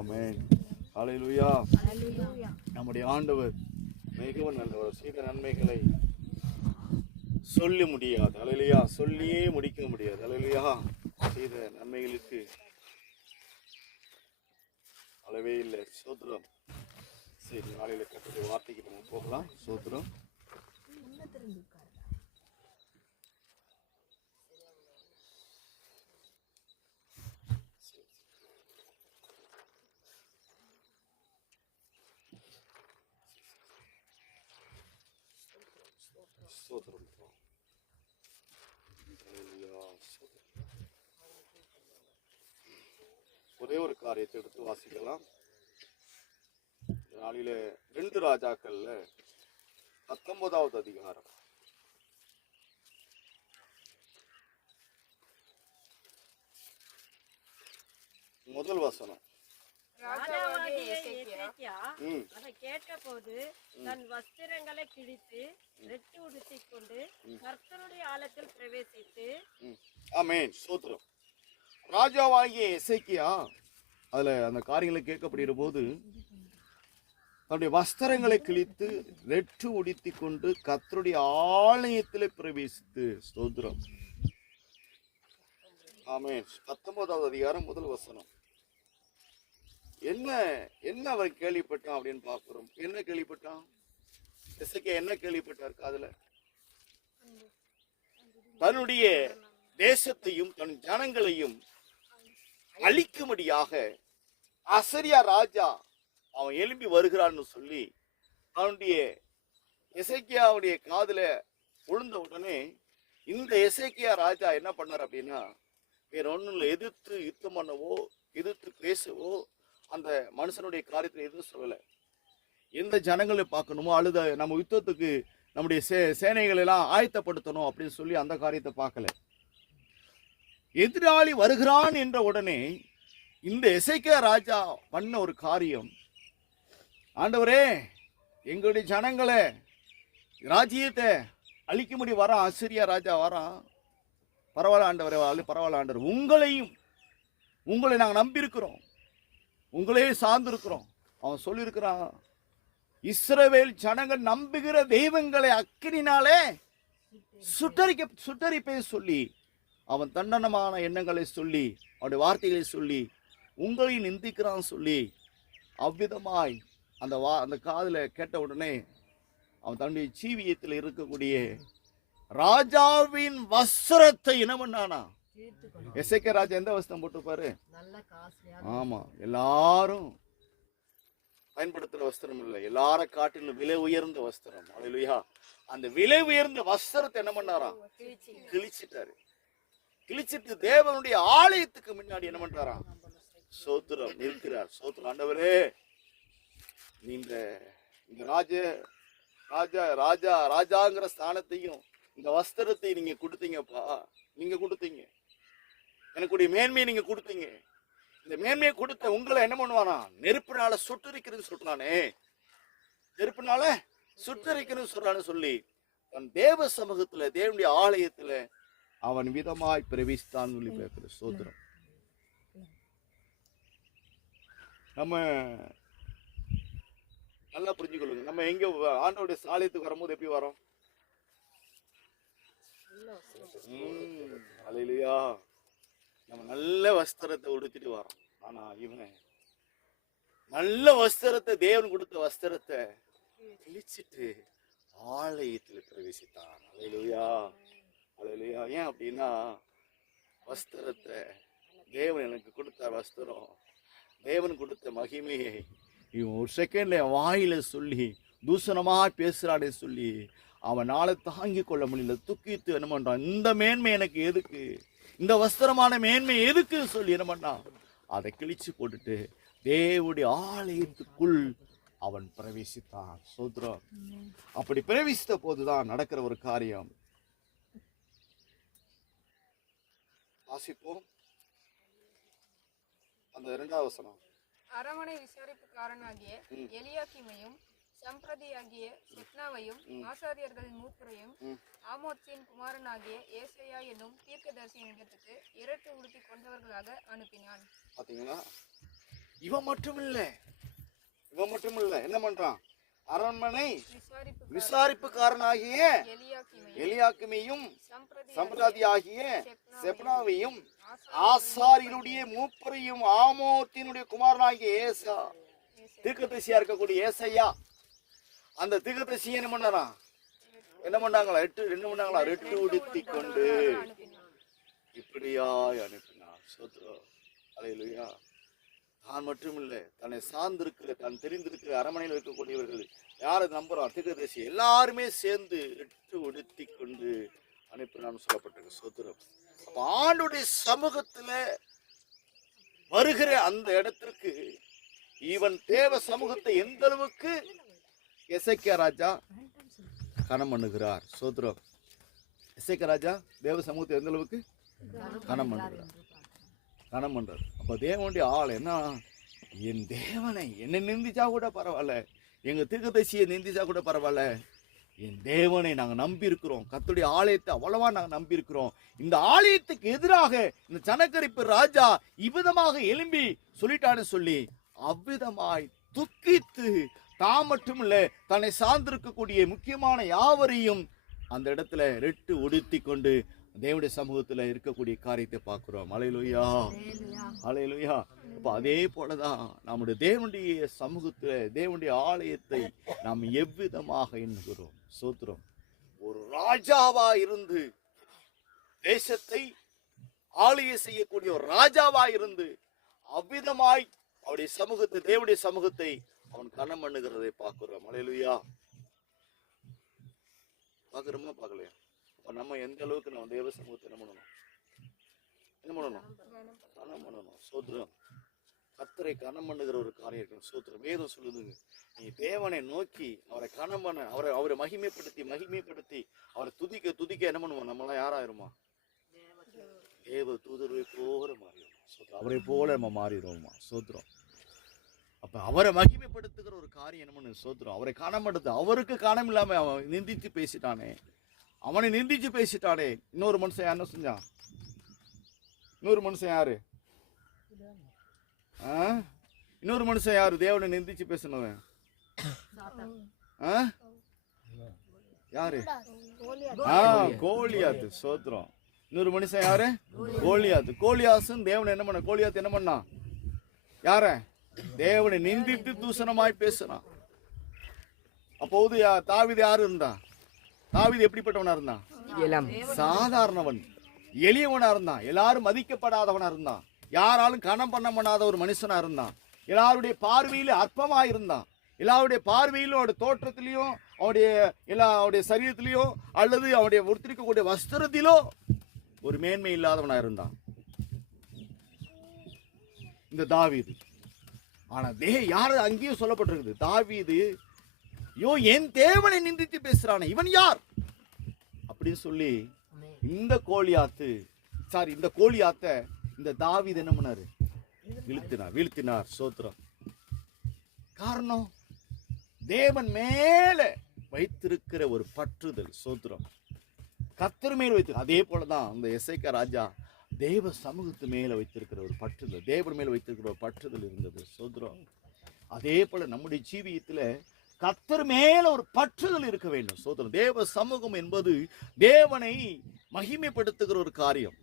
ஆமென். ஹல்லேலூயா. நம்முடைய ஆண்டவர் மிகவும் நல்லவர். செய்த நன்மைகளை சொல்ல முடியாது. ஹல்லேலூயா. சொல்லியே முடிக்க முடியாது. ஹல்லேலூயா. செய்த நன்மைகளுக்கு அளவே இல்லை. சோத்திரம். சரி, நாளையில கட்டுரை வார்த்தைக்கு நம்ம போகலாம். சோத்திரம். சோத்திரம். ஒரே ஒரு காரியத்தை எடுத்து வாசிக்கலாம். நாளில 2 ராஜாக்கள்ல 19வது அதிகாரம். முதல் வசனம். அதை கேட்டபோது தன் வஸ்திரங்களை கிழித்து ரெட்டு உடுத்திக் கொண்டு கர்த்தருடைய ஆலயத்தில் பிரவேசித்து. ஆமென். சோத்திரம். ராஜாவாகிய எசேக்கியா அதுல அந்த காரியங்களை கேட்கப்படுகிற போது தன்னுடைய வஸ்திரங்களை கிழித்து ரெட்டு உடுத்தி கொண்டு கர்த்தருடைய ஆலயத்திலே பிரவேசித்து. ஸ்தோத்திரம். ஆமென். 19வது அதிகாரம் முதல் வசனம். என்ன அவர் கேள்விப்பட்டான் அப்படின்னு பார்க்கிறோம். என்ன கேள்விப்பட்டான்? எசேக்கியா என்ன கேள்விப்பட்டார்? காதுல தன்னுடைய தேசத்தையும் தன் ஜனங்களையும் அழிக்கும்படியாக அசரியா ராஜா அவன் எழும்பி வருகிறான்னு சொல்லி அவனுடைய எசேக்கியாவுடைய காதுல விழுந்த உடனே இந்த எசேக்கியா ராஜா என்ன பண்ணார் அப்படின்னா, வேற ஒண்ணும் இல்லை, எதிர்த்து யுத்தம் பண்ணவோ எதிர்த்து பேசவோ அந்த மனுஷனுடைய காரியத்தில் எதுவும் சொல்லலை. எந்த ஜனங்களை பார்க்கணுமோ அல்லது நம்ம யுத்தத்துக்கு நம்முடைய சேனைகள் எல்லாம் ஆயத்தப்படுத்தணும் அப்படின்னு சொல்லி அந்த காரியத்தை பார்க்கல. எதிராளி வருகிறான் என்ற உடனே இந்த எசேக்கியா ராஜா பண்ண ஒரு காரியம், ஆண்டவரே எங்களுடைய ஜனங்களை ராஜ்யத்தை அழிக்கும்படி வரான், அசீரியா ராஜா வரான், பரவாயில்ல ஆண்டவரே, பரவாயில்ல ஆண்டவர், உங்களை நாங்கள் நம்பியிருக்கிறோம், உங்களே சார்ந்திருக்கிறோம். அவன் சொல்லியிருக்கிறான், இஸ்ரவேல் ஜனங்கள் நம்புகிற தெய்வங்களை அக்கினினாலே சுட்டரிப்பே சொல்லி அவன் தண்டனமான எண்ணங்களை சொல்லி அவனுடைய வார்த்தைகளை சொல்லி உங்களை நிந்திக்கிறான் சொல்லி அவ்விதமாய் அந்த காதுல கேட்ட உடனே அவன் தன்னுடைய ஜீவியத்தில் இருக்கக்கூடிய ராஜாவின் வஸ்திரத்தை என்ன பண்ணானா? எசேக்கியா ராஜா எந்த வஸ்திரம் போட்டுப்பாரு? ஆமா, எல்லாரும் பயன்படுத்துற வஸ்திரம் இல்லை, எல்லாரும் காட்டிலும் விலை உயர்ந்த வஸ்திரம். அல்லேலூயா. அந்த விலை உயர்ந்த வஸ்திரத்தை என்ன பண்ணாராம்? கிழிச்சிட்டாரு. கிழிச்சிட்டு தேவனுடைய ஆலயத்துக்கு முன்னாடி என்ன பண்றாராம்? சோத்திரம் நிற்கிறார். சோத்திரம். ஆண்டவரே, இந்த ராஜாங்கிற ஸ்தானத்தையும் இந்த வஸ்திரத்தை நீங்க கொடுத்தீங்கப்பா, நீங்க கொடுத்தீங்க, எனக்குடைய மேன்மையை நீங்க கொடுத்தீங்க. இந்த மேன்மையை கொடுத்த உங்களை என்ன பண்ணுவானா? நெருப்பினால சுட்டரிக்கிறதுன்னு சொல்றானே, நெருப்பினால சுட்டரிக்கிறதுன்னு சொல்றான்னு சொல்லி தன் தேவ சமூகத்துல தேவனுடைய ஆலயத்துல அவன் விதமாய் பிரவேசித்தான் சொல்லி பேசுற. சோத்திரம். நம்ம நல்லா புரிஞ்சுக்கொள்ளுங்க. நம்ம எங்க ஆண்டவருடைய ஆலயத்துக்கு வரும்போது எப்படி வரோம்? அல்லேலூயா. நம்ம நல்ல வஸ்திரத்தை உடுத்திட்டு வரோம். ஆனா இவன் நல்ல வஸ்திரத்தை, தேவன் கொடுத்த வஸ்திரத்தை கிழிச்சிட்டு ஆலயத்தில் பிரவேசித்தான். அல்லேலூயா. அல்லேலூயா. ஏன் அப்படின்னா, வஸ்திரத்தை தேவன் எனக்கு கொடுத்த வஸ்திரம், தேவன் கொடுத்த மகிமையை இவன் ஒரு செகண்ட்ல வாயில சொல்லி தூஷணமா பேசுறானே சொல்லி அவனால தாங்கி கொள்ள முடியல. தூக்கிட்டு என்ன பண்றான்? இந்த மேன்மை எனக்கு எதுக்கு, இந்த வஸ்திரமான மேன்மை எதுக்குன்னு சொல்லி என்ன பண்ணான்? அதை கிழிச்சு போட்டுட்டு தேவனுடைய ஆலயத்துக்குள் அவன் பிரவேசித்தான். சோத்ரம். அப்படி பிரவேசித்த போதுதான் நடக்கிற ஒரு காரியம். வாசிப்போம் அந்த 2வது வசனம். அரமனை விசாரிப்புக்காரனாகிய எலியாக்கிமையும் சம்பிரதியாகிய செப்னாவையும் ஆசாரியர்களின் மூப்பரையும் ஆமோத்சின் குமாரனாகிய ஏசாயா என்னும் தீர்க்கதரிசியின் இடத்துக்கு இரட்டு உடுத்தி கொண்டவர்களாக அனுப்பினான். பாத்தீங்களா? இவன் மட்டும் இல்ல என்ன பண்றான்? அரண்மனை விசாரிப்புக்காரனாகிய எலியாக்கிமையும் சம்பிரதியாகிய செப்னாவையும் ஆசாரியனுடைய மூப்பரையும் ஆமோத்தினுடைய குமாரனாகிய ஏசா, தீர்க்கதரிசியா இருக்கக்கூடிய ஏசையா, அந்த தீர்க்கதரிசி என்ன பண்ணாராம்? என்ன பண்ணாங்களா? ரெட்டு உடுத்தி கொண்டு இப்படியாய் அனுப்பினார். சோத்ரம். அல்லேலூயா. தான் மட்டும் இல்ல, தன்னை சார்ந்திருக்கிற, தான் தெரிந்திருக்கிற அரண்மனையில் இருக்கக்கூடியவர்கள் யாரை நம்புறான்? தீர்க்கதரிசி எல்லாருமே சேர்ந்து ரெட்டு உடுத்தி கொண்டு அனுப்பினான்னு சொல்லப்பட்டிருக்கு. சோத்திரம். அப்ப ஆண்டுடைய சமூகத்துல வருகிற அந்த இடத்திற்கு இவன் தேவ சமூகத்தை எந்த அளவுக்கு எசேக்கியா ராஜா கனம் பண்ணுகிறார். சோத்திரம். எசேக்கியா ராஜா தேவ சமூகத்தை எந்த அளவுக்கு கனம் பண்ணுகிறார். அப்ப தேவனுடைய ஆள் என்ன? என் தேவனை என்னை நிந்திச்சா கூட பரவாயில்ல, எங்க தீர்க்கதரிசியை நிந்திச்சா கூட பரவாயில்ல, என் தேவனை நாங்க நம்பி இருக்கிறோம், கர்த்தருடைய ஆலயத்தை அவ்வளவா நாங்க நம்பி இருக்கிறோம். இந்த ஆலயத்துக்கு எதிராக இந்த சனக்கரிப்பு ராஜா இவ்விதமாக எழும்பி சொல்லிட்டான்னு சொல்லி அவ்விதமாய் துக்கித்து தான் மட்டும் இல்ல, தன்னை சார்ந்திருக்கக்கூடிய முக்கியமான யாவரையும் அந்த இடத்துல ரெட்டு உடுத்தி கொண்டு தேவனுடைய சமூகத்துல இருக்கக்கூடிய காரியத்தை பார்க்கிறோம். அல்லேலூயா, அல்லேலூயா. அப்ப அதே போலதான் நம்முடைய தேவனுடைய சமூகத்துல, தேவனுடைய ஆலயத்தை நாம் எவ்விதமாக எண்ணுகிறோம். சோத்திரம். ஒரு ராஜாவா இருந்து தேசத்தை ஆளுகை செய்யக்கூடிய ஒரு ராஜாவா இருந்து அவ்விதமாய் அவருடைய சமூகத்தை, தேவனுடைய சமூகத்தை அவன் கனம் பண்ணுகிறதை பார்க்கிறோம். அல்லேலூயா. பார்க்கிறோமா பார்க்கலையா? அப்ப நம்ம எந்த அளவுக்கு நம்ம தேவ சமூகத்தை என்ன பண்ணணும்? கனம் பண்ணணும். சோத்திரம். கர்த்தரை கனம் பண்ணுகிற ஒரு காரியம் இருக்கணும். சோத்திரம். வேதம் சொல்லுதுங்க, நீ தேவனை நோக்கி அவரை கனம் பண்ண, அவரை மகிமைப்படுத்தி அவரை துதிக்க என்ன பண்ணுவோம்? நம்மளாம் யாராயிருமா? தேவ தூதரை போல மாறிடுவோம். அவரை போல நம்ம மாறிடுவோமா? சோத்திரம். அப்ப அவரை மகிமைப்படுத்துகிற ஒரு காரியம் என்ன பண்ணு? சோத்திரம். அவரை கனம் படுத்து, அவருக்கு கனம் இல்லாம அவன் நிந்திச்சு பேசிட்டானே, அவனை நிந்திச்சு பேசிட்டானே. இன்னொரு மனுஷன் என்ன செஞ்சான்? இன்னொரு மனுஷன் யாரு? இன்னொரு மனுஷன் யாரு தேவனை நிந்திச்சு பேசினவன்? யாரு? கோலியாத்து. சோத்திரம். இன்னொரு மனுஷன் யாரு? கோலியாத்து. கோலியாசும் தேவனை என்ன பண்ண? கோலியாத்து என்ன பண்ணா? யார? தேவனை நிந்தித்து தூசணமாய் பேசுறான். அப்போது தாவீது யாரு இருந்தா? தாவீது எப்படிப்பட்டவனா இருந்தான்? சாதாரணவன், எளியவனா இருந்தான், எல்லாரும் மதிக்கப்படாதவனா இருந்தான், யாராலும் கனம் பண்ண பண்ணாத ஒரு மனுஷனா இருந்தான், எல்லாருடைய பார்வையில அற்பமா இருந்தான், எல்லாருடைய பார்வையிலும் அவருடைய தோற்றத்திலையும் அவருடைய சரீரத்திலையோ அல்லது அவருடைய உடுத்திருக்கக்கூடிய வஸ்திரத்திலோ ஒரு மேன்மை இல்லாதவனா இருந்தான் இந்த தாவீது. ஆனா யாரு அங்கேயும் சொல்லப்பட்டிருக்குது, தாவீது என் தேவனை நிந்தித்து பேசுறானே, இவன் யார் அப்படின்னு சொல்லி இந்த கோலியாத்த இந்த தாவீது என்ன பண்ணாரு? வீழ்த்தினார். சோத்திரம். காரணம் தேவன் மேல வைத்திருக்கிற ஒரு பற்றுதல். சோத்திரம். கர்த்தர் மேல் வைத்து, அதே போலதான் அந்த எசேக்கியா ராஜா தேவ சமூகத்து மேல வைத்திருக்கிற ஒரு பற்றுதல், தேவன் மேல வைத்திருக்கிற ஒரு பற்றுதல் இருந்தது. சோத்திரம். அதே போல நம்முடைய ஜீவியத்துல கர்த்தர் மேல ஒரு பற்றுதல் இருக்க வேண்டும். சோத்திரம். தேவ சமூகம் என்பது தேவனை மகிமைப்படுத்துகிற ஒரு காரியம்,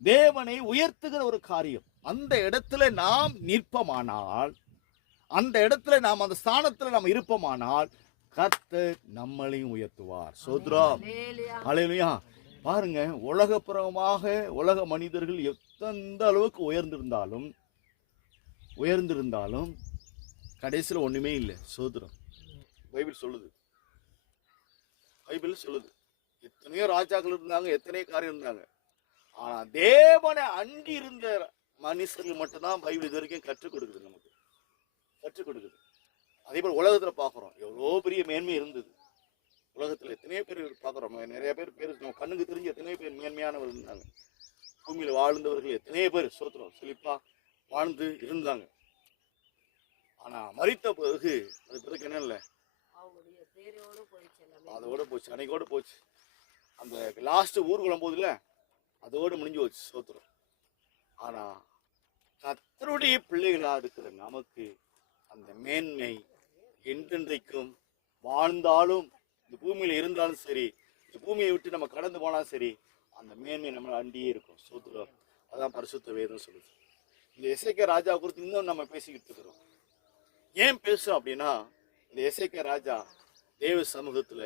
தேவனை உயர்த்துகிற ஒரு காரியம். அந்த இடத்துல நாம் நிற்பமானால், அந்த இடத்துல நாம் அந்த ஸ்தானத்துல நாம் இருப்போமானால் கர்த்தர் நம்மளையும் உயர்த்துவார். சோத்திரம். அல்லேலூயா. பாருங்க, உலகப்புறமாக உலக மனிதர்கள் எந்த அளவுக்கு உயர்ந்திருந்தாலும் கடைசியில் ஒண்ணுமே இல்லை. சோத்திரம். பைபிள் சொல்லுது எத்தனையோ ராஜாக்கள் இருந்தாங்க, எத்தனையோ காரியம் இருந்தாங்க. ஆனா தேவனை அண்டி இருந்த மனுஷர்கள் மட்டும்தான் பைபிள் இது வரைக்கும் கற்றுக் கொடுக்குது, நமக்கு கற்றுக் கொடுக்குது. அதே போல உலகத்துல பாக்குறோம் எவ்வளோ பெரிய மேன்மை இருந்தது. உலகத்துல எத்தனையோ பேர் பாக்குறோம், நிறைய பேர் நம்ம கண்ணுக்கு தெரிஞ்சு எத்தனையோ பேர் மேன்மையானவர்கள் இருந்தாங்க. பூமியில வாழ்ந்தவர்கள் எத்தனையோ பேர் சோத்திரம் செழிப்பா வாழ்ந்து இருந்தாங்க. ஆனா மரித்த பிறகு அது பிறகு என்ன இல்லை, அதோட போச்சு, அன்னைக்கோட போச்சு. அந்த லாஸ்ட் ஊர்வலம் போதுல அதோட முடிஞ்சு போச்சு. சோத்திரம். ஆனா கர்த்தருடைய பிள்ளைகளா இருக்கிற நமக்கு அந்த மேன்மை என்றென்றைக்கும் வாழ்ந்தாலும் இந்த பூமியில இருந்தாலும் சரி, இந்த பூமியை விட்டு நம்ம கடந்து போனாலும் சரி, அந்த மேன்மை நம்மளை அண்டியே இருக்கும். ஸ்தோத்திரம். அதான் பரிசுத்த வேதம் சொல்லுது. இந்த எசேக்கியா ராஜா குறித்து இன்னும் நம்ம பேசிக்கிட்டு இருக்கிறோம். ஏன் பேசும் அப்படின்னா, இந்த எசேக்கியா ராஜா தேவ சமூகத்துல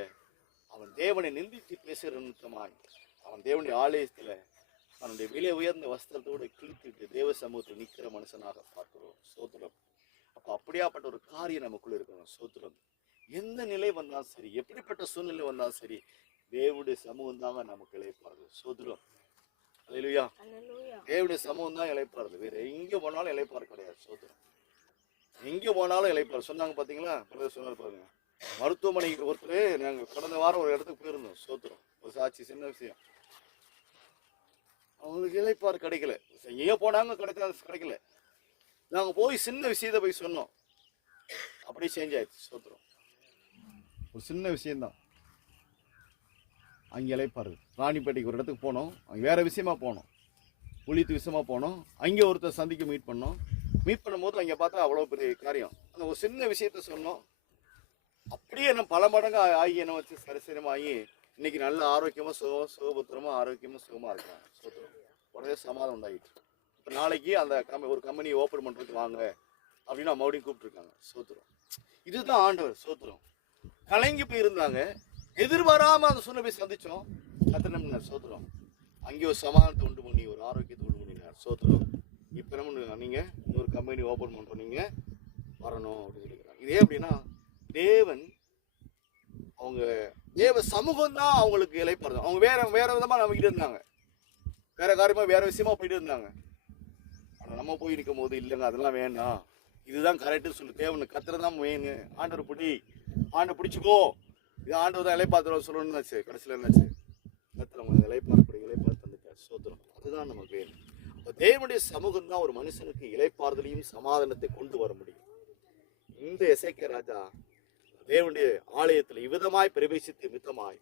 அவன் தேவனை நிந்தித்து பேசுகிற நிமித்தமாய் அவன் தேவனுடைய ஆலயத்துல அவனுடைய விலை உயர்ந்த வஸ்திரத்தோடு கிழித்துட்டு தேவ சமூகத்தில் நிற்கிற மனுஷனாக பார்க்கிறோம். ஸ்தோத்திரம். அப்ப அப்படியாப்பட்ட ஒரு காரியம் நமக்குள்ள இருக்கணும். ஸ்தோத்திரம். எந்த நிலை வந்தாலும் சரி, எப்படிப்பட்ட சூழ்நிலை வந்தாலும் சரி, தேவனுடைய சமூகம் தாங்க நமக்கு இளைப்பாறுது. ஸ்தோத்திரம். அல்லேலூயா. தேவனுடைய சமூகம் தான் இளைப்பாறுது. வேற எங்க போனாலும் இளைப்பாறு கிடையாது. ஸ்தோத்திரம். எங்க போனாலும் இளைப்பாறு. சொன்னாங்க பாத்தீங்களா? சொன்னார் பாருங்க. மருத்துவமனைக்கு ஒருத்தர், நாங்க கடந்த வாரம் ஒரு இடத்துக்கு போயிருந்தோம். ஸ்தோத்திரம். ஒரு சாட்சி, சின்ன விஷயம். அவங்களுக்கு இளைப்பாறு கிடைக்கல. எங்கேயோ போனாங்க, கிடைக்கல. நாங்க போய் சின்ன விஷயத்த போய் சொன்னோம். அப்படி சேஞ்ச் ஆயிடுச்சு. ஸ்தோத்திரம். ஒரு சின்ன விஷயம்தான். அங்கே இளைப்பாரு. ராணிப்பேட்டைக்கு ஒரு இடத்துக்கு போனோம். அங்கே வேற விஷயமா போனோம். புளித்து விஷயமா போனோம். அங்கே ஒருத்தர் சந்திக்க மீட் பண்ணோம். மீட் பண்ணும்போது அங்கே பார்த்தா அவ்வளோ பெரிய காரியம். அந்த ஒரு சின்ன விஷயத்த சொன்னோம். அப்படியே நம்ம பல மடங்கு ஆகி என்ன வச்சு சரிசரமாகி இன்னைக்கு நல்ல ஆரோக்கியமா சுகபத்திரமா ஆரோக்கியமா சுகமா இருக்காங்க. ஸ்தோத்திரம். உடனே சமாதானம் உண்டாயிட்டு. இப்போ நாளைக்கு அந்த ஒரு கம்பெனியை ஓப்பன் பண்றதுக்கு வாங்க அப்படின்னு மறுபடியும் கூப்பிட்டுருக்காங்க. ஸ்தோத்திரம். இதுதான் ஆண்டவர். ஸ்தோத்திரம். கலங்கி போயிருந்தாங்க. எதிர்பாராம அந்த சூழ்நிலை போய் சந்திச்சோம். கத்தனம்னார். ஸ்தோத்திரம். அங்கே ஒரு சமாதானத்தை உண்டு பண்ணி ஒரு ஆரோக்கியத்தை உண்டு பண்ணினார். ஸ்தோத்திரம். இப்போ என்ன பண்ணுங்க, நீங்க இன்னொரு கம்பெனி ஓப்பன் பண்றோம், நீங்க வரணும் அப்படின்னு சொல்லிக்கிறாங்க. இதே அப்படின்னா தேவன் அவங்க தேவ சமூகம் தான் அவங்களுக்கு இளைப்பாறுது. அவங்க வேற விதமா நம்பிக்கிட்டு இருந்தாங்க. வேற காரியமா வேற விஷயமா போயிட்டு இருந்தாங்க. ஆனால் நம்ம போய் நிற்கும் போது இல்லைங்க அதெல்லாம் வேணாம், இதுதான் கரெக்டுன்னு சொல்லி தேவனு கத்துறதான் வேணும். ஆண்டவர் பிடிச்சிக்கோ, இது ஆண்டவர் தான் இளைப்பாத்துறோம் சொல்லணும்னாச்சு. கடைசியில் என்னாச்சு? கத்துறவங்க இளைப்பாறு தந்துட்டார். சோத்திரம். அதுதான் நமக்கு வேணும். தேவனுடைய சமூகம் தான் ஒரு மனுஷனுக்கு இளைப்பாறுதலையும் சமாதானத்தை கொண்டு வர முடியும். இந்த எசேக்கியா ராஜா தேவனுடைய ஆலயத்தில் இவ்விதமாய் பிரவேசித்து மித்தமாய்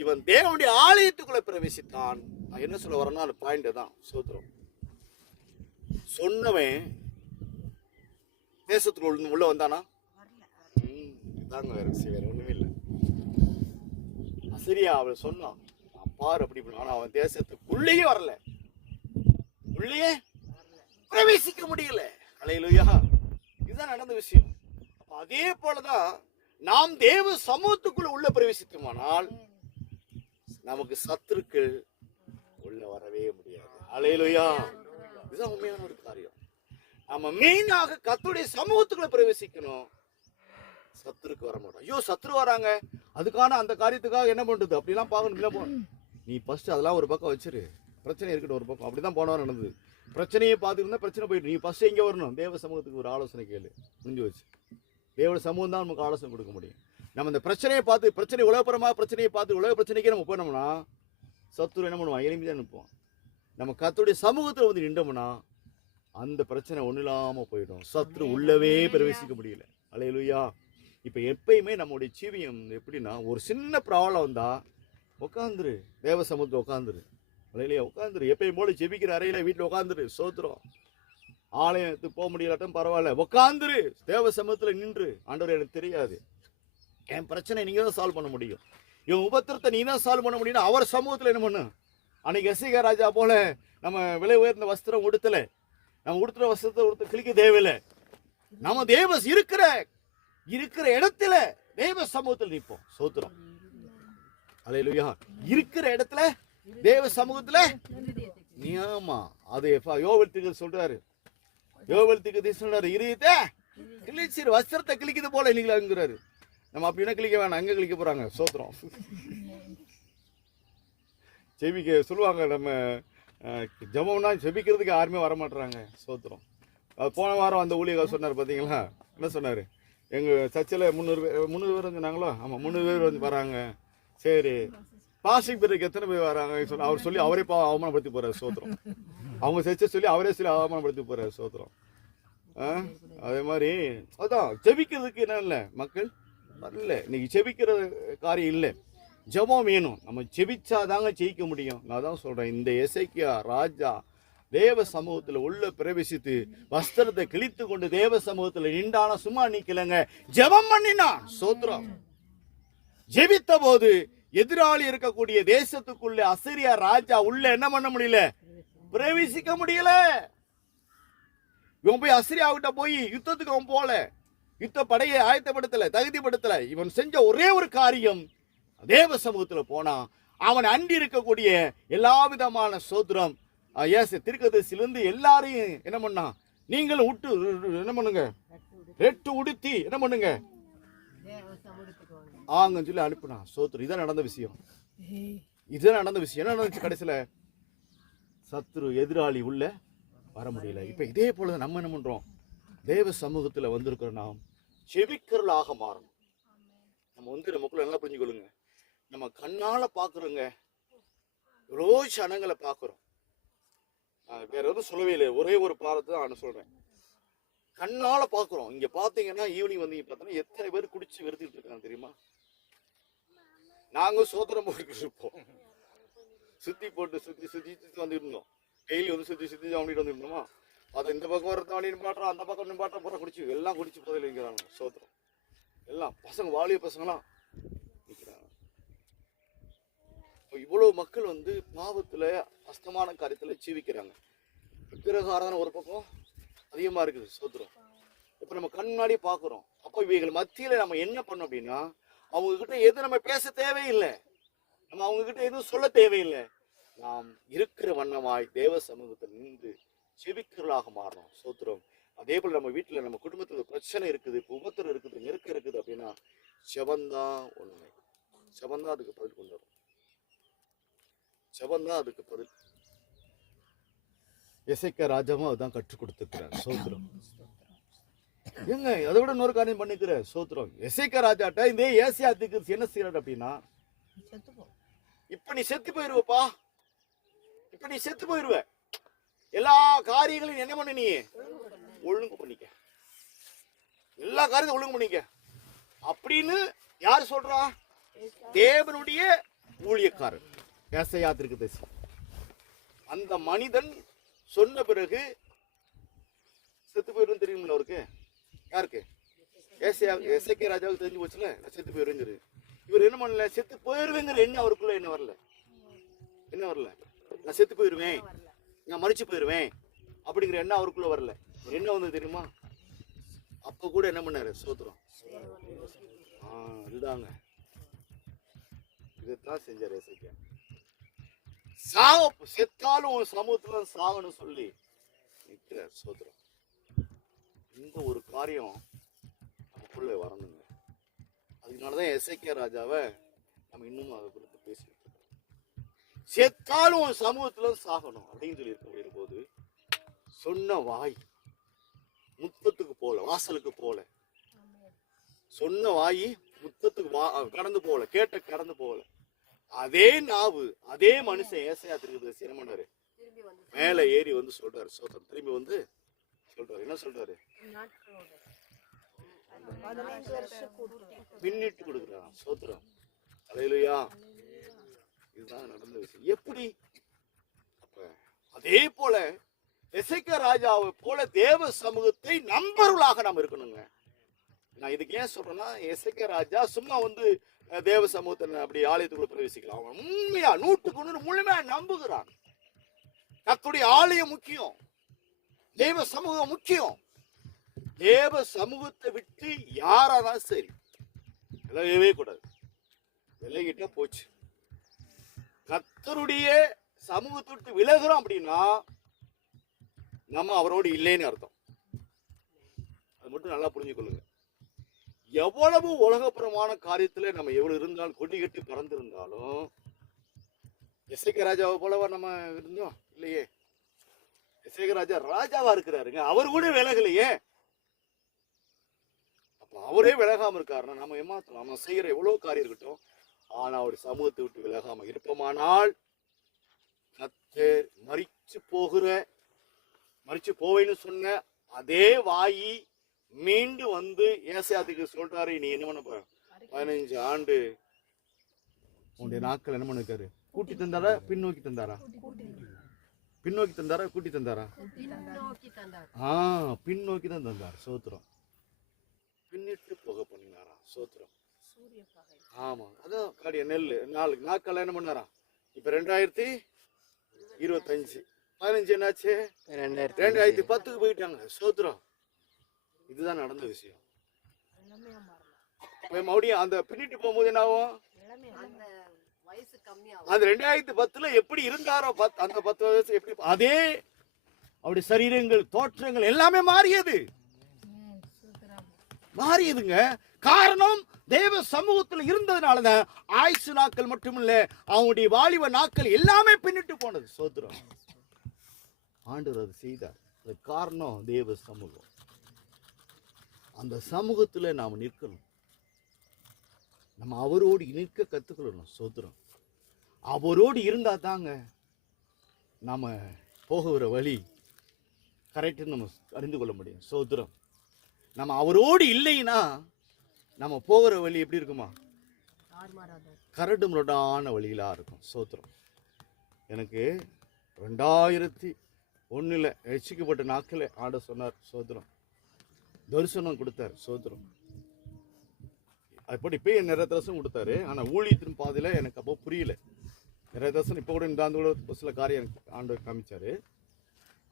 இவன் தேவனுடைய ஆலயத்துக்குள்ள பிரவேசித்தான். நான் என்ன சொல்ல வரேன்னா அந்த பாயிண்ட் தான். சோத்திரம். சொன்னவன் தேசத்துக்குள்ள உள்ள வந்தானா? இதாங்க வேற விஷயம், வேற ஒண்ணுமே இல்லை. அசிரியா அவள் சொன்னான், நான் பாரு அப்படி பண்ண. ஆனா அவன் தேசத்துக்குள்ளேயே வரல, உள்ளே பிரவேசிக்க முடியல. அல்லேலூயா. இதுதான் நடந்த விஷயம். அதே போலதான் நாம் தேவ சமூகத்துக்குள்ள உள்ள பிரவேசித்தோமானால் நமக்கு சத்துருக்கள் உள்ள வரவே முடியாது. அல்லேலூயா. இதுதான் உண்மையான ஒரு காரியம். நம்ம மெயினாக கர்த்தருடைய சமூகத்துக்குள்ள பிரவேசிக்கணும். சத்துருக்கு வர மாட்டோம். ஐயோ சத்துரு வராங்க, அதுக்கான அந்த காரியத்துக்காக என்ன பண்றது அப்படிலாம் பார்க்கணும். நீ ஃபர்ஸ்ட் அதெல்லாம் ஒரு பக்கம் வச்சிரு, பிரச்சனை இருக்கட்டும் ஒரு பக்கம். அப்படிதான் போனவன் நடந்தது. பிரச்சனையை பார்த்துருந்தா பிரச்சனை போயிட்டு நீ ஃபர்ஸ்ட் எங்கே வரணும்? தேவ சமூகத்துக்கு ஒரு ஆலோசனை கேளு. முடிஞ்சு வச்சு. தேவ சமூகம் தான் நமக்கு ஆலோசனை கொடுக்க முடியும். நம்ம இந்த பிரச்சனையை பார்த்து உலகப்புறமா பிரச்சனையை பார்த்து உலக பிரச்சனைக்கே நம்ம போனோம்னா சத்துரு என்ன பண்ணுவான்? எளிமையாக நிற்போம். நம்ம கர்த்தருடைய சமூகத்தில் வந்து நின்றோம்னா அந்த பிரச்சனை ஒன்றும் இல்லாமல் போயிடும். சத்துரு உள்ளவே பிரவேசிக்க முடியல. அல்லேலூயா. இப்போ எப்பயுமே நம்முடைய ஜீவியம் எப்படின்னா, ஒரு சின்ன ப்ராப்ளம் வந்தா உட்காந்துரு, தேவ சமூகத்தில் உட்காந்துரு. அல்லேலூயா. உட்காந்துரு. எப்பயும் போல ஜெபிக்கிற அறையில வீட்டில் உட்காந்துரு. சோத்திரம். ஆலயத்துக்கு போக முடியலாட்டும் பரவாயில்ல, உட்காந்துரு. தேவ சமூகத்தில் நின்று, ஆண்டவர் எனக்கு தெரியாது, என் பிரச்சனை நீங்க தான் சால்வ் பண்ண முடியும், என் உபத்திரத்தை நீ தான் சால்வ் பண்ண முடியும். அவர் சமூகத்தில் என்ன பண்ணு. அன்னைக்கு எசேக்கியா ராஜா போல நம்ம விலை உயர்ந்த வஸ்திரம் உடுத்தல, நம்ம உடுத்துற வஸ்திரத்தை உடுத்த கிழிக்க தேவையில்லை. நம்ம தேவ இருக்கிற இடத்துல தேவ சமூகத்தில் நிற்போம். சோத்திரம். அல்லேலூயா. இருக்கிற இடத்துல தேவ சமூகத்துல நியமா. அது யோவேல் தீர்க்கதரிசி சொல்றாரு. யோவேல் தீர்க்கதரிசி சொல்றாரு, இருதயத்தை கிழிச்சிரு, வஸ்திரத்தை கிழிக்கிறது போல இல்லைங்களாங்கிறாரு. நம்ம அப்படின்னா கிழிக்க வேணாம், அங்க கிழிக்க போறாங்க. சோத்திரம். செபிக்க சொல்லுவாங்க, நம்ம ஜெபம்னா செபிக்கிறதுக்கு யாருமே வரமாட்டுறாங்க. சோத்திரம். போன வாரம் அந்த ஊழியர் சொன்னார் பார்த்தீங்களா? என்ன சொன்னார்? எங்கள் சர்ச்சில் 300 பேர் சொன்னாங்களோ? ஆமாம், 300 பேர் வந்து வராங்க. சரி, பாசிங் பேருக்கு எத்தனை பேர் வராங்க அவர் சொல்லி அவரே அவமானப்படுத்தி போகிறார். சோத்திரம். அவங்க சர்ச்சை சொல்லி அவரே சொல்லி அவமானப்படுத்தி போகிறார். சோத்திரம். அதே மாதிரி அதான் ஜெபிக்கிறதுக்கு என்ன இல்லை, மக்கள் வரல. இன்னைக்கு ஜெபிக்கிற காரியம் இல்லை, ஜெபம் வேணும். நம்ம ஜெபிச்சாதாங்க ஜெயிக்க முடியும். நான் தான் சொல்கிறேன், இந்த எசேக்கியா ராஜா தேவ சமூகத்துல உள்ள பிரவேசித்து வஸ்திரத்தை கிழித்து கொண்டு தேவ சமூகத்துல நின்றான, சும்மா நிக்கலங்க, ஜெபம் பண்ணினான். சோத்திரம். ஜெபித்த போது எதிராளி இருக்கக்கூடிய தேசத்துக்குள்ள அசீரியா ராஜா உள்ள என்ன பண்ண முடியல, பிரவேசிக்க முடியல. இவன் போய் அசீரியாவிட்ட போய் யுத்தத்துக்கு அவன் போல, யுத்த படையை ஆயத்தப்படுத்தல, தகுதிப்படுத்தல. இவன் செஞ்ச ஒரே ஒரு காரியம், தேவ சமூகத்துல போனா அவன் அண்டி இருக்கக்கூடிய எல்லா விதமான சோத்திரம் தீர்க்கதரிசியிலிருந்து எல்லாரையும் என்ன பண்ணா, நீங்களும் விட்டு என்ன பண்ணுங்க, ரெட்டு உடுத்தி என்ன பண்ணுங்க ஆங்கன்னு சொல்லி அனுப்புனா. சோத்திரம். இதான் நடந்த விஷயம். இதுதான் நடந்த விஷயம். என்ன நடந்துச்சு கடைசியில, சத்துரு எதிராளி உள்ள வர முடியல. இப்ப இதே போல நம்ம என்ன பண்றோம், தேவ சமூகத்துல வந்திருக்கிற நாம் செவிக்கர்களாக மாறணும். நம்ம நமக்குள்ள நல்லா புரிஞ்சுக்கொள்ளுங்க, நம்ம கண்ணால பாக்குறோங்க, எவ்வளோ சனங்களை பாக்குறோம். வேற எதுவும் சொல்லவே இல்லை, ஒரே ஒரு பாடத்தை தான் நான் சொல்றேன். கண்ணால பாக்குறோம். இங்க பாத்தீங்கன்னா ஈவினிங் வந்து பார்த்தோன்னா எத்தனை பேர் குடிச்சு வெறுத்துட்டு இருக்காங்க தெரியுமா? நாங்க சோத்திரம் போட்டு இருப்போம், சுத்தி போட்டு சுத்தி சுத்தி சுத்தி வந்துட்டு இருந்தோம். டெய்லி வந்து சுத்தி சுத்தி வாங்கிட்டு வந்துருந்தோமா, அதை இந்த பக்கம் வரத்த வண்டி நிப்பாட்டுறோம், அந்த பக்கம் நிப்பாட்டுற போற குடிச்சு எல்லாம் குடிச்சு போதில் வைக்கிறாங்க. சோத்திரம். எல்லாம் பசங்க, வாலிய பசங்களாம் நிற்கிறாங்க. இவ்வளவு மக்கள் வந்து பாவத்துல அஸ்தமான காரியத்துல ஜீவிக்கிறாங்க. விக்கிரகாராதனை ஒரு பக்கம் அதிகமா இருக்குது. சோத்திரம். இப்ப நம்ம கண்ணாடி பாக்குறோம். அப்போ இவைகள் மத்தியில நம்ம என்ன பண்ணோம் அப்படின்னா, அவங்க கிட்ட எதுவும் நம்ம பேச தேவையில்லை, நம்ம அவங்க கிட்ட எதுவும் சொல்ல தேவையில்லை. நாம் இருக்கிற வண்ணமாய் தேவ சமூகத்தில் நின்று செவிக்கர்களாக மாறணும். சோத்திரம். அதே போல நம்ம வீட்டுல நம்ம குடும்பத்துல பிரச்சனை இருக்குது, உபத்திரம் இருக்குது, நெருக்கம் இருக்குது அப்படின்னா செவந்தான் உண்மை. செவந்தான் அதுக்கு பதில் கொண்டு வரும். செவந்தான் அதுக்கு பதில். எசேக்கியா ராஜாவும் அதுதான் கற்றுக் கொடுத்துக்கிறார். சோத்திரம். ஏங்க அதை விட இன்னொரு காரியம் பண்ணிக்கிற. சோத்திரம். எசேக்கியா ராஜாட்ட இந்த ஏசியா தீர்க்கதரிசி என்ன செய்யறாரு அப்படின்னா, இப்ப நீ செத்து போயிருவப்பா, இப்ப நீ செத்து போயிருவ, எல்லா காரியங்களையும் என்ன பண்ண, நீ ஒழுங்கு பண்ணிக்க, எல்லா காரியத்தையும் ஒழுங்கு பண்ணிக்க அப்படின்னு யார் சொல்றா? தேவனுடைய ஊழியக்காரர் ஏசாயா தீர்க்கதரிசி. அந்த மனிதன் சொன்ன பிறகு செத்து போயிடும் தெரியுமில்ல அவருக்கு. யாருக்கு? எசேக்கியா ராஜாவுக்கு தெரிஞ்சு போச்சுல, நான் செத்து போயிருவேங்கிறது. இவர் என்ன பண்ணல, செத்து போயிருவேங்கிற எண்ணம் அவருக்குள்ள என்ன வரல, என்ன வரல, நான் செத்து போயிருவேன், நான் மறிச்சு போயிருவேன் அப்படிங்கிற எண்ணம் அவருக்குள்ள வரல. என்ன வந்து தெரியுமா, அப்ப கூட என்ன பண்ணாரு? சோத்திரம். இதுதாங்க, இதைத்தான் செஞ்சாரு எசேக்கியா. செத்தாலும் சமூகத்துல சாகணும் சொல்லி நிற்கிறார். சோத்திரம். இந்த ஒரு காரியம் நமக்குள்ள வரணுங்க. அதனாலதான் எசேக்கியா ராஜாவை நம்ம இன்னும் அதை குறித்து பேசிட்டு இருக்கோம். செத்தாலும் சமூகத்துல சாகணும் அப்படின்னு சொல்லி இருக்க போது, சொன்ன வாய் முத்தத்துக்கு போல, வாசலுக்கு போல, சொன்ன வாய் முத்தத்துக்கு கடந்து போல, கேட்ட கடந்து போல. அதே நாவு, அதே மனுஷன் ஏசாயா தீர்க்கதரிசி என்ன பண்ணாரு, மேல ஏறி வந்து சொல்றாரு. சோத்திரம். திரும்பி வந்து சொல்றாரு. என்ன சொல்றாரு? பின்னிட்டு கொடுக்குறான். சோத்திரம். அல்லேலூயா. இதுதான் நடந்த விஷயம். எப்படி? அப்ப அதே போல எசேக்கியா ராஜாவை போல தேவ சமூகத்தை நம்பர்களாக நாம் இருக்கணுங்க. நான் இதுக்கு ஏன் சொல்றேன்னா, எசேக்கியா ராஜா சும்மா வந்து தேவ சமூகத்தை அப்படி ஆலயத்துக்குள்ள பிரவேசிக்கலாம். அவன் உண்மையா 100% முழுமையா நம்புகிறான். கர்த்தருடைய ஆலயம் முக்கியம், தேவ சமூகம் முக்கியம். தேவ சமூகத்தை விட்டு யாராதான் சரி விலகவே கூடாது. விலகிட்டா போச்சு. கர்த்தருடைய சமூகத்தை விட்டு விலகுறோம் அப்படின்னா நம்ம அவரோடு இல்லைன்னு அர்த்தம். அது மட்டும் நல்லா புரிஞ்சுக்கொள்ளுங்க. எவ்வளவு உலகப்புறமான காரியத்துல நம்ம எவ்வளவு இருந்தாலும், கொடி கட்டி பறந்திருந்தாலும், எசேக்கியா ராஜாவை போலவா நம்ம இருந்தோம்? இல்லையே. எசேக்கியா ராஜா ராஜாவா இருக்கிறாருங்க, அவர் கூட விலகலையே. அப்ப அவரே விலகாம இருக்காருன்னா நம்ம ஏமாத்தலாம். நம்ம செய்யற எவ்வளவு காரியம் இருக்கட்டும், ஆனா அவர் சமூகத்தை விட்டு விலகாம இருப்போமானால் கர்த்தர் மரிச்சு போவேன்னு சொன்ன அதே வாயி மீண்டும் வந்து ஏசாயாவுக்கு சொல்றாரு, நீ என்ன பண்ண போற? 15 ஆண்டு உன்னுடைய நாட்கள் என்ன பண்ணிருக்காரு? கூட்டி தந்தாரா, பின்னோக்கி தந்தாரா? பின்னோக்கி தந்தாரா கூட்டி தந்தாரா? பின்னோக்கி தந்தார். பின்னோக்கி தான் தந்தார். சோத்திரம். பின்னிட்டு போக பண்ணினாராம். சோத்திரம். சூரிய பகை. ஆமா, அதான் கடிய நெல் நாட்கள் என்ன பண்ணாராம்? இப்ப 2025 15 என்னாச்சு? 2010க்கு போயிட்டாங்க. சோத்திரம். இதுதான் நடந்த விஷயம். இளமையா மாறலாம். அப்ப மறுபடியும் அந்த பின்னிட்டு போகும்போது என்ன ஆகும்? அந்த வயசு கம்மியாகும். அந்த 2010ல எப்படி இருந்தாரோ அந்த 10 வயசு எப்படி அதே அவருடைய சரீரங்கள் தோற்றங்கள் எல்லாமே மாறியது. மாறியதுங்க. காரணம் தேவ சமூகத்துல இருந்ததுனாலதான் ஆயுசு நாட்கள் மட்டுமில்ல, அவனுடைய வாலிப நாட்கள் எல்லாமே பின்னிட்டு போனது. சோத்திரம். ஆண்டவர் அது செய்தார். அது காரணம் தேவ சமூகம். அந்த சமூகத்துல நாம் நிற்கணும். நம்ம அவரோடு நிற்க கத்துக்கணும். சோத்திரம். அவரோடு இருந்தா தாங்க நாம போகிற வழி கரெக்டுன்னு நம்ம அறிந்து கொள்ள முடியும். சோத்திரம். நம்ம அவரோடு இல்லைன்னா நம்ம போகிற வழி எப்படி இருக்குமா? கரடு முரடான வழியிலா இருக்கும். சோத்திரம். எனக்கு 2001 ரட்சிக்கப்பட்ட நாட்கள் ஆட சொன்னார். சோத்திரம். தரிசனம் கொடுத்தார். சோத்திரம். அப்படி இப்போ நிறைய தரிசனம் கொடுத்தாரு. ஆனால் ஊழியத்தின் பாதையில எனக்கு அப்போ புரியல. நிறைய தரிசனம் இப்போ கூட இந்த சில காரியம் எனக்கு ஆண்டவர் காமிச்சாரு.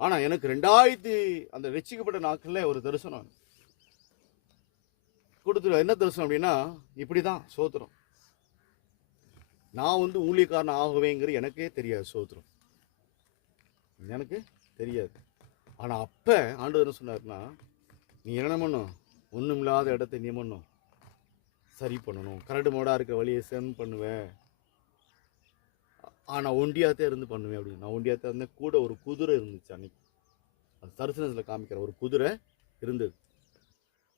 ஆனா எனக்கு 2000 அந்த ரட்சிக்கப்பட்ட நாட்கள்ல ஒரு தரிசனம் கொடுத்துரு. என்ன தரிசனம் அப்படின்னா இப்படிதான். சோத்திரம். நான் ஊழியக்காரன் ஆகுவேங்கிற எனக்கே தெரியாது. சோத்திரம். எனக்கு தெரியாது. ஆனா அப்ப ஆண்டவர் என்ன சொன்னார்னா, நீ என்ன பண்ணும்? ஒண்ணும் இல்லாத இடத்தை நீ பண்ணும் சரி பண்ணணும். கரடு மோடா இருக்கிற வழியை சென் பண்ணுவேன். நான் ஒண்டியாத்தே இருந்து பண்ணுவேன் அப்படின்னு. நான் ஒண்டியாத்தே இருந்தேன். கூட ஒரு குதிரை இருந்துச்சு. அன்னைக்கு அது தரிசனத்தில் காமிக்கிற ஒரு குதிரை இருந்தது.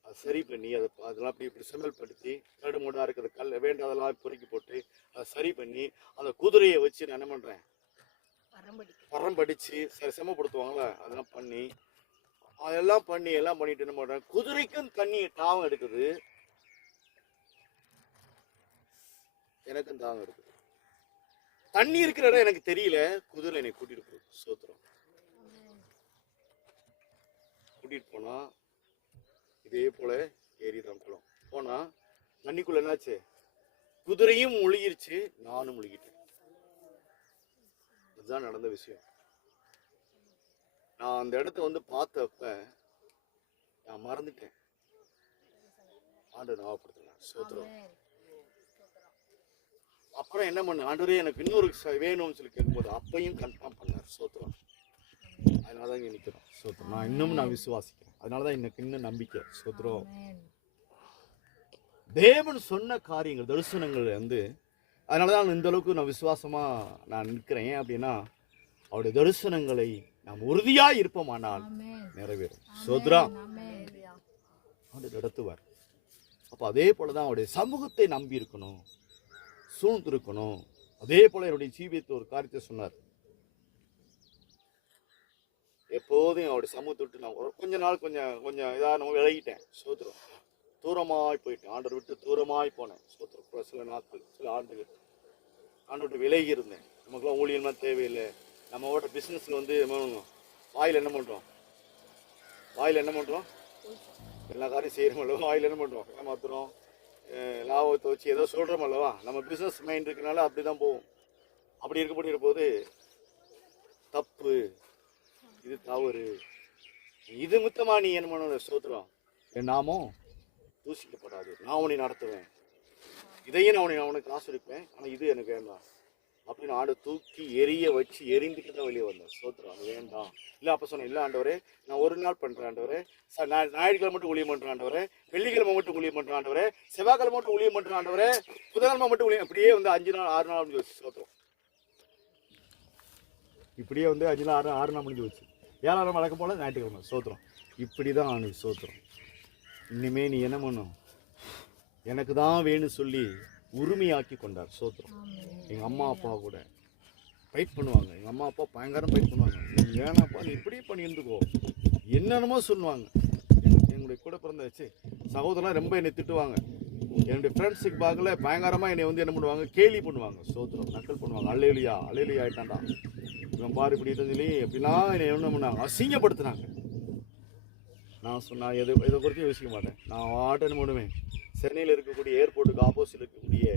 அது சரி பண்ணி அதெல்லாம் இப்படி செமல் படுத்தி கரடு மோடா இருக்கிற வேண்டாதெல்லாம் பொறுக்கி போட்டு அதை சரி பண்ணி அந்த குதிரையை வச்சு நான் என்ன பண்ணுறேன்? பரம் படித்து செமப்படுத்துவாங்களே அதெல்லாம் பண்ணி அதெல்லாம் பண்ணிட்டு என்ன பண்ணுறேன்? குதிரைக்கும் தண்ணி தாகம் எடுக்குது, எனக்கும் தாகம் எடுக்குது. தண்ணி இருக்கிற இடம் எனக்கு தெரியல. குதிரை என்னை கூட்டிட்டு போகுது. சோத்திரம். கூட்டிட்டு போனா இதே போல ஏறிதான் குளம் போனா தண்ணிக்குள்ள என்னாச்சு? குதிரையும் முழுகிருச்சு, நானும் முழுகிட்டேன். இதுதான் நடந்த விஷயம். நான் அந்த இடத்த பார்த்தப்ப நான் மறந்துட்டேன். ஆண்டவர் ஞாபகப்படுத்தினார். சோத்திரம். அப்புறம் என்ன பண்ண? ஆண்டவரே எனக்கு இன்னொரு வேணும்னு சொல்லி கேட்கும்போது அப்பையும் கன்ஃபார்ம் பண்ணார். சோத்திரம். அதனாலதான் இங்க நிக்கிறோம். சோத்திரம். நான் இன்னும் விசுவாசிக்கிறேன். அதனாலதான் எனக்கு இன்னும் நம்பிக்கை. சோத்திரம். தேவன் சொன்ன காரியங்கள் தரிசனங்கள் அதனாலதான் இந்த அளவுக்கு நான் விசுவாசமா நான் நிற்கிறேன். ஏன் அப்படின்னா அவருடைய தரிசனங்களை நாம் உறுதியா இருப்போமானால் நிறைவேறும். சோத்திரம். அவர் நடத்துவார். அப்ப அதே போலதான் அவருடைய சமூகத்தை நம்பி இருக்கணும், சூழ்ந்திருக்கணும். அதே போல என்னுடைய ஜீவியத்தை ஒரு காரியத்தை சொன்னார். எப்போதும் அவருடைய சமூகத்தை விட்டு நான் கொஞ்ச நாள் கொஞ்சம் இதாக நம்ம விலகிட்டேன். சோத்திரம். தூரமாய் போயிட்டேன். ஆண்டவர் விட்டு தூரமாய் போனேன். சோத்திரம். சில நாட்கள் சில ஆண்டுகள் ஆண்டவர்கிட்ட விலகி இருந்தேன். நமக்குலாம் ஊழியமாக தேவையில்லை. நம்மளோட பிஸ்னஸில் வாயில் என்ன பண்ணுறோம்? எல்லா காரியம் செய்கிறோம். வாயில் என்ன பண்ணுறோம்? ஏமாத்துறோம், லாபத்தை வச்சு ஏதோ சொல்கிறோம் அல்லவா? நம்ம பிஸ்னஸ் மைண்ட் இருக்கனால அப்படி தான் போகும். அப்படி இருக்க போது தப்பு, இது தவறு, இது மித்தமா நீ என்ன பண்ண? சோத்திரம். என் நாமம் தூசிக்கப்படாது. நான் உன்னை நடத்துவேன். இதையும் நான் அவனுக்கு காசு எடுப்பேன். ஆனால் இது எனக்கு வேண்டாம் அப்படின்னு ஆண்டு தூக்கி வச்சு எரிந்துட்டு தான் வெளியே வந்தேன். சோத்திரம். அது வேண்டாம். இல்லை அப்போ சொன்னேன், இல்லை ஆண்டவரே நான் ஒரு நாள் பண்ணுறேன் ஆண்டவரே, ஞாயிற்றுக்கிழமை மட்டும் ஊழியம் பண்ணுறேன் ஆண்டவரே, வெள்ளிக்கிழமை மட்டும் ஊழியம் பண்ணுறேன் ஆண்டவரே, செவ்வாய்க்கிழமை மட்டும் ஊழியம் பண்ணுறேன் ஆண்டவரே, புதன்கிழமை மட்டும் ஊழியம். இப்படியே 5 நாள் 6 நாள் முடிஞ்சு வச்சு. சோத்திரம். இப்படியே 5 நாள் 6 நாள் முடிஞ்சு வச்சு. 7ஆம் நாள் வழக்கம் போல ஞாயிற்றுக்கிழமை. சோத்திரம். இப்படி தான் ஆனது. சோத்திரம். இனிமே நீ என்ன பண்ணும்? எனக்கு தான் வேணும்னு சொல்லி உரிமையாக்கி கொண்டார். சோத்திரம். எங்கள் அம்மா அப்பா கூட ஃபைட் பண்ணுவாங்க. எங்கள் அம்மா அப்பா பயங்கரம் ஃபைட் பண்ணுவாங்க. நீ ஏன்னாப்பா நீ இப்படி பண்ணியிருந்துக்கோ என்னென்னமோ சொல்லுவாங்க. என்னுடைய கூட பிறந்த சகோதரலாம் ரொம்ப என்னை திட்டுவாங்க. என்னுடைய ஃப்ரெண்ட்ஸுக்கு பார்க்கல பயங்கரமாக என்னை என்ன பண்ணுவாங்க? கேலி பண்ணுவாங்க. சோத்திரம். நக்கல் பண்ணுவாங்க. அல்லேலுயா ஆயிட்டான்டா, இவன் பாரு இப்படி சொல்லி எப்படிலாம் என்னை என்ன பண்ணாங்க, அசிங்கப்படுத்தினாங்க. நான் சொன்னா இதை குறித்து யோசிக்க மாட்டேன். நான் வாட்டன்னு பண்ணுவேன். சென்னையில் இருக்கக்கூடிய ஏர்போர்ட்டுக்கு ஆப்போசிட் இருக்கக்கூடிய